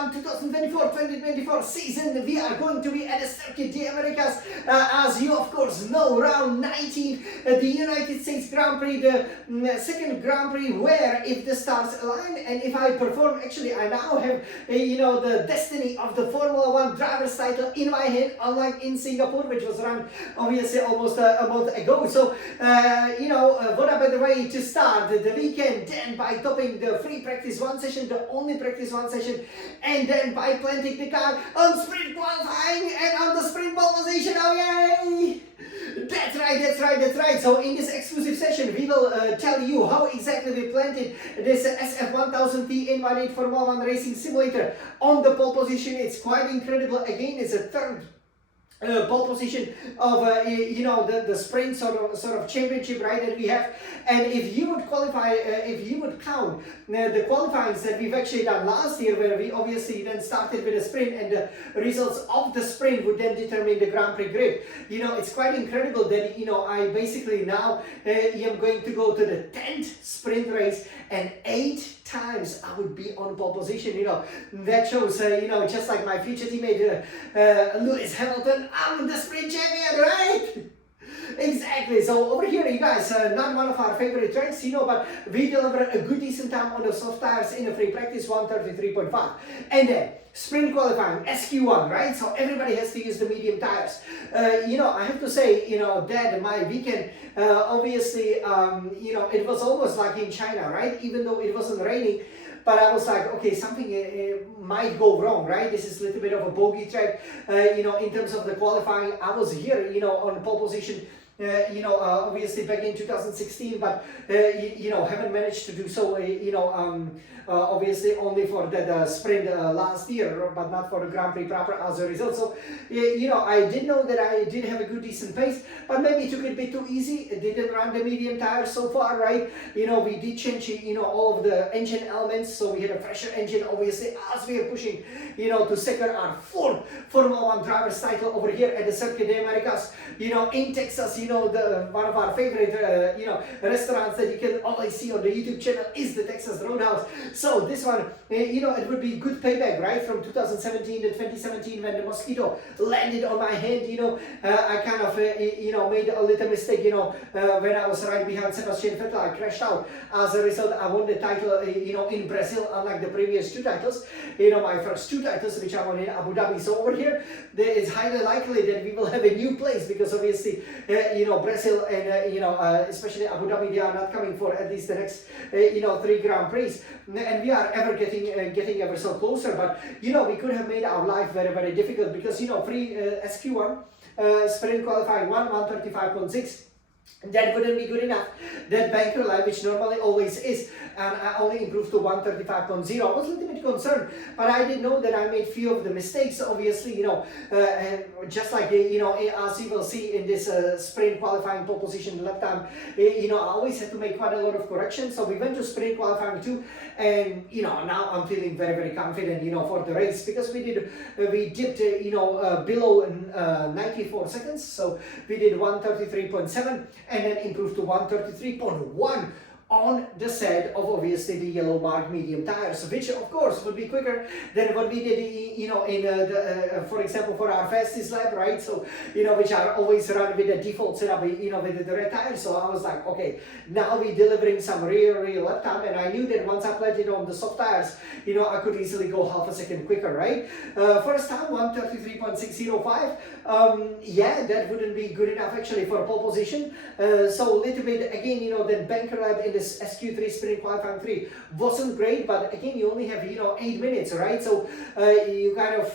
One 2024 season. We are going to be at the Circuit de Americas. As you of course know, round 19, the United States Grand Prix, the second Grand Prix where if the stars align and if I perform, actually I now have the destiny of the Formula 1 driver's title in my hand, unlike in Singapore, which was run obviously almost a month ago. So what a better way to start the weekend than by topping the free practice one session, the only practice one session, and then by planting the car on sprint qualifying and on the sprint pole position. Oh yay! That's right. So in this exclusive session, we will tell you how exactly we planted this SF1000T in-1.8 Formula 1 racing simulator on the pole position. It's quite incredible. Again, it's a third pole position of the sprint sort of championship, right, that we have. And if you would qualify, if you would count the qualifyings that we've actually done last year, where we obviously then started with a sprint and the results of the sprint would then determine the Grand Prix grid, it's quite incredible that I basically now am going to go to the 10th sprint race and 8 times I would be on pole position. That shows just like my future teammate Lewis Hamilton, I'm the sprint champion, right? Exactly. So over here, you guys, not one of our favorite tracks, but we deliver a good decent time on the soft tires in the free practice, 1:33.5, and then sprint qualifying, SQ1, right? So everybody has to use the medium tires. I have to say, that my weekend, obviously, it was almost like in China, right? Even though it wasn't raining, but I was like, okay, something might go wrong, right? This is a little bit of a bogey track, in terms of the qualifying. I was here, on pole position, obviously back in 2016, but, haven't managed to do so, obviously only for the sprint last year, but not for the Grand Prix proper as a result. So, I did know that I did have a good decent pace, but maybe it took it a bit too easy. It didn't run the medium tires so far, right? We did change, all of the engine elements, so we had a fresher engine, obviously, as we are pushing, to secure our fourth Formula 1 driver's title over here at the Circuit de Americas, in Texas. One of our favorite, restaurants that you can always see on the YouTube channel is the Texas Roadhouse. So this one, it would be good payback, right? From 2017 to 2017 when the mosquito landed on my hand, I kind of, made a little mistake, when I was right behind Sebastian Vettel, I crashed out. As a result, I won the title, in Brazil, unlike the previous two titles, my first two titles, which I won in Abu Dhabi. So over here, there is highly likely that we will have a new place because obviously, Brazil and, especially Abu Dhabi, they are not coming for at least the next, 3 Grand Prix. And we are ever getting ever so closer, but we could have made our life very, very difficult because free SQ1 sprint qualifying 1:35.6. That wouldn't be good enough. That banker line, which normally always is, and I only improved to 1:35.0. I was a little bit concerned, but I did know that I made few of the mistakes. Obviously, just like as you will see in this sprint qualifying pole position lap time, I always had to make quite a lot of corrections. So we went to sprint qualifying too, and now I'm feeling very, very confident, for the race because we dipped, below 94 seconds. So we did 1:33.7. and then improved to 1:33.1 on the set of obviously the yellow marked medium tires, which of course would be quicker than what we did for example for our fastest lap, right? So which are always run with the default setup, with the red tires. So I was like, okay, now we're delivering some real lap time, and I knew that once I planted on the soft tires, I could easily go half a second quicker, right? First time 1:33.605. Yeah, that wouldn't be good enough actually for pole position. So a little bit again, that banker lap in this SQ3 sprint qualifying 3 wasn't great, but again, you only have 8 minutes, right? So you kind of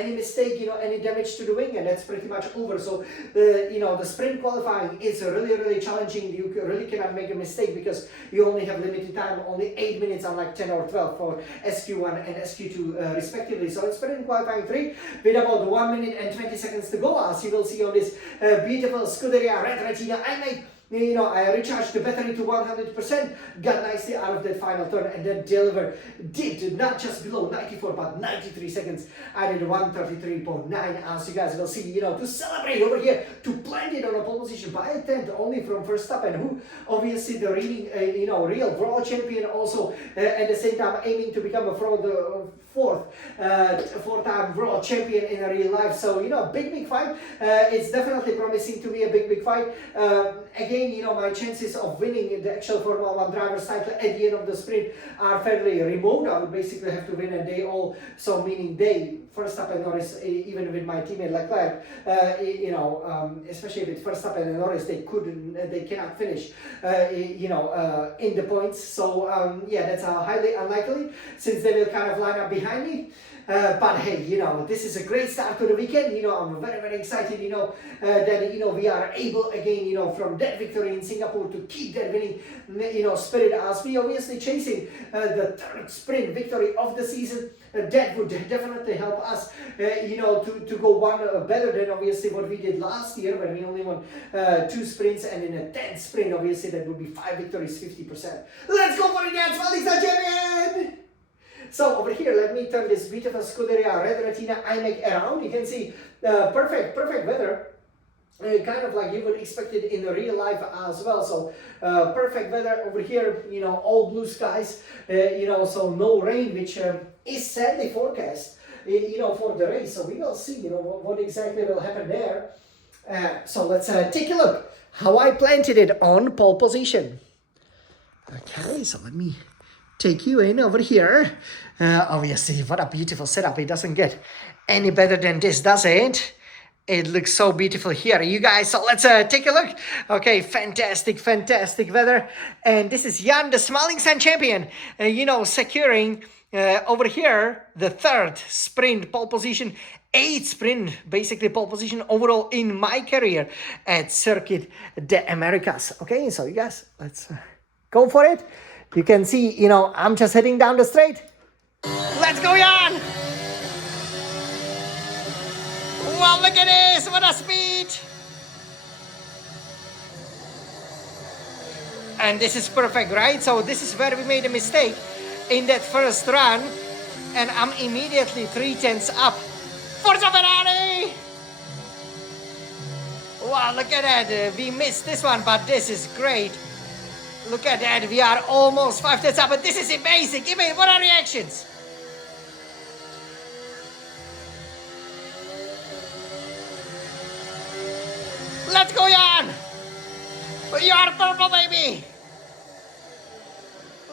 any mistake, any damage to the wing, and that's pretty much over. So the sprint qualifying is really, really challenging. You really cannot make a mistake because you only have limited time, only 8 minutes, unlike 10 or 12 for SQ1 and SQ2 respectively. So it's sprint qualifying 3 with about 1 minute and 20 seconds to go. As you will see on this beautiful Scuderia Red Regina, I made I recharged the battery to 100%, got nicely out of that final turn, and then delivered. Did not just below 94, but 93 seconds. I did 133.9, as you guys will see, to celebrate over here, to plant it on a pole position by a tenth only from Verstappen, who obviously the reigning, real world champion, also at the same time aiming to become a four-time world champion in a real life. So big fight. It's definitely promising to be a big fight. Again, my chances of winning the actual Formula 1 driver's title at the end of the sprint are fairly remote. I would basically have to win, and they all, so meaning they, Verstappen, Norris, even with my teammate Leclerc, especially with Verstappen and Norris, they cannot finish, in the points. So that's highly unlikely, since they will kind of line up behind me. But hey, this is a great start to the weekend. I'm very, very excited, that, we are able again, from that victory in Singapore to keep that winning, spirit, as we obviously chasing the third sprint victory of the season. That would definitely help us, to go one better than obviously what we did last year, when we only won 2 sprints, and in a 10th sprint, obviously that would be 5 victories, 50%. Let's go for it, Jan Smalling, champion! So over here, let me turn this beautiful Scuderia Red Retina iMac around. You can see perfect weather. Kind of like you would expect it in real life as well. So perfect weather over here, all blue skies, so no rain, which is sadly forecast, for the race. So we will see, what exactly will happen there. So let's take a look how I planted it on pole position. Okay, so let me take you in over here. Obviously, what a beautiful setup. It doesn't get any better than this, does it? It looks so beautiful here, you guys. So let's take a look. Okay, fantastic weather. And this is Jan, the Smiling Sun champion, securing over here the 3rd sprint pole position, 8th sprint, basically pole position overall in my career at Circuit de Americas. Okay, so you guys, let's go for it. You can see, I'm just heading down the straight. Let's go, Jan! Wow, look at this! What a speed! And this is perfect, right? So this is where we made a mistake in that first run. And I'm immediately 3/10 up. Forza Ferrari! Wow, look at that. We missed this one, but this is great. Look at that, we are almost 5/10 up, but this is amazing. Give me, what are reactions? Let's go, Jan! You are purple, baby!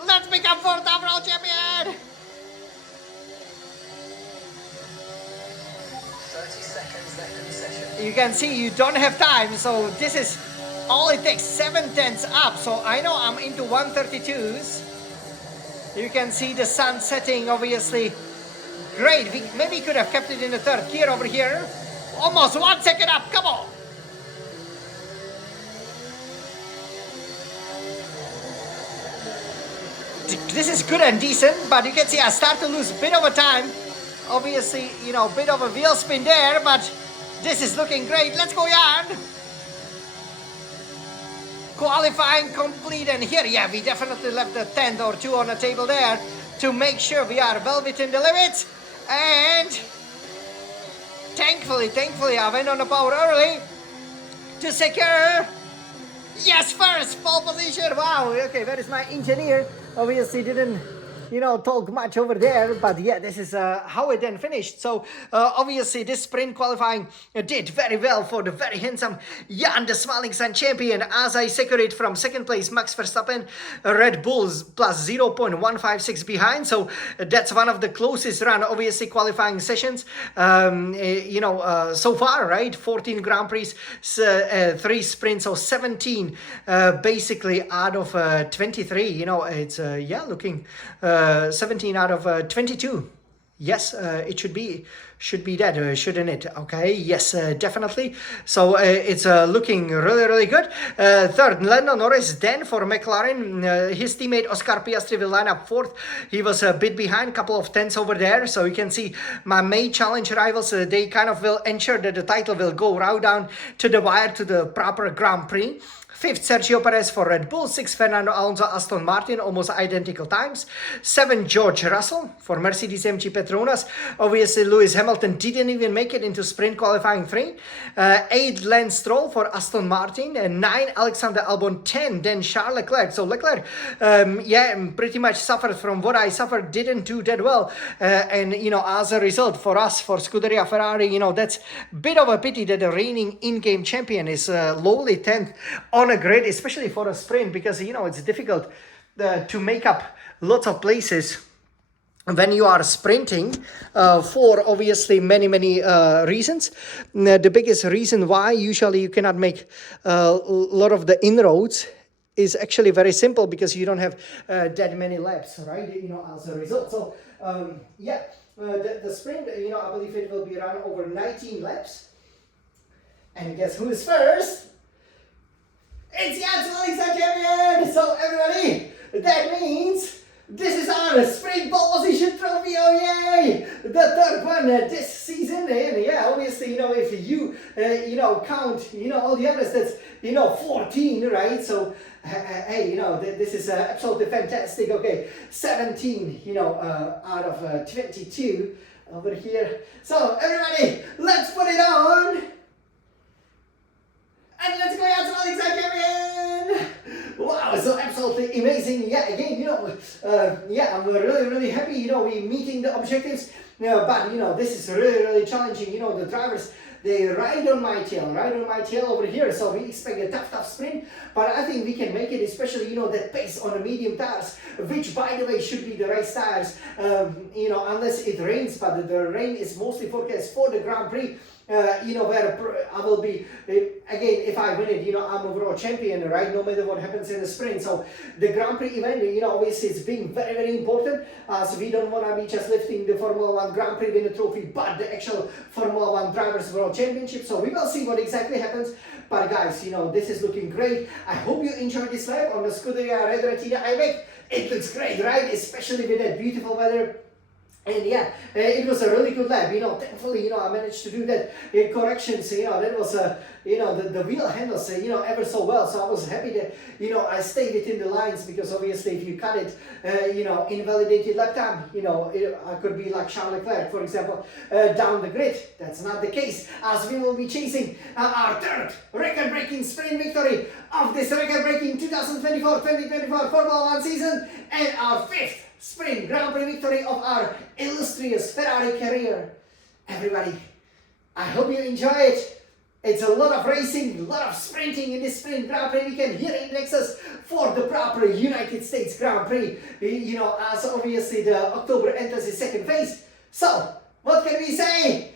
Let's become 4th world champion! 30 seconds left in the session. You can see you don't have time, so this is all it takes, 7/10 up. So I know I'm into 132s. You can see the sun setting, obviously. Great, we maybe could have kept it in the 3rd gear over here. Almost 1 second up, come on! This is good and decent, but you can see I start to lose a bit of a time. Obviously, bit of a wheel spin there, but this is looking great. Let's go, Jan! Qualifying complete, and here, we definitely left the 10th or 2 on the table there to make sure we are well within the limits. And thankfully, I went on the power early to secure, yes, first pole position. Wow, okay, where is my engineer? Obviously didn't talk much over there, but yeah, this is how it then finished. So obviously this sprint qualifying did very well for the very handsome Jan, the Smiling Sun champion, as I secured it from 2nd place Max Verstappen, Red Bulls plus 0.156 behind. So that's one of the closest run obviously qualifying sessions so far, right? 14 Grand Prix, 3 sprints, so 17 basically out of 23. It's looking 17 out of 22. Yes, it should be that, shouldn't it? Okay, yes, definitely. So it's looking really good. 3rd, Lando Norris. Then for McLaren, his teammate Oscar Piastri will line up 4th. He was a bit behind, couple of tenths over there. So you can see my main challenge rivals, they kind of will ensure that the title will go right down to the wire to the proper Grand Prix. 5th, Sergio Perez for Red Bull. 6th, Fernando Alonso, Aston Martin, almost identical times. 7th, George Russell for Mercedes-AMG Petronas. Obviously, Lewis Hamilton didn't even make it into sprint qualifying 3. 8th, Lance Stroll for Aston Martin. 9, Alexander Albon. 10, then Charles Leclerc. So Leclerc, pretty much suffered from what I suffered, didn't do that well. And, as a result, for us, for Scuderia Ferrari, that's a bit of a pity that the reigning in-game champion is lowly 10th on a grid, especially for a sprint, because, it's difficult to make up lots of places when you are sprinting for obviously many reasons. The biggest reason why usually you cannot make a lot of the inroads is actually very simple, because you don't have that many laps, right? As a result. So the sprint, I believe it will be run over 19 laps. And guess who is first? It's Jens Alexa champion! So everybody, that means this is our sprint pole position trophy, oh yay! The third one this season, and obviously, if you, count, all the others, that's, 14, right? So, hey, this is absolutely fantastic. Okay, 17, out of 22 over here. So, everybody, let's put it on! And let's go out to Alexa champion! Wow, so absolutely amazing. Yeah, again, I'm really happy, we're meeting the objectives. But, this is really challenging. The drivers, they ride on my tail over here. So we expect a tough sprint. But I think we can make it, especially, that pace on the medium tires, which, by the way, should be the race tires, unless it rains. But the rain is mostly forecast for the Grand Prix. Where I will be, again, if I win it, I'm overall champion, right? No matter what happens in the sprint. So the Grand Prix event, obviously it's being very important. So we don't want to be just lifting the Formula 1 Grand Prix winner trophy, but the actual Formula 1 Drivers' World Championship. So we will see what exactly happens. But guys, this is looking great. I hope you enjoyed this lap on the Scuderia Red Retina iMac. It looks great, right? Especially with that beautiful weather. And it was a really good lap. Thankfully, I managed to do that corrections. That was the wheel handles, ever so well. So I was happy that I stayed within the lines, because obviously if you cut it, invalidated lap time, I could be like Charles Leclerc, for example, down the grid. That's not the case, as we will be chasing our third record-breaking sprint victory of this record-breaking 2024-2025 Formula 1 season, and our fifth sprint Grand Prix victory of our illustrious Ferrari career. Everybody, I hope you enjoy it. It's a lot of racing, a lot of sprinting in this sprint Grand Prix weekend here in Texas for the proper United States Grand Prix. As obviously the October enters its second phase. So, what can we say?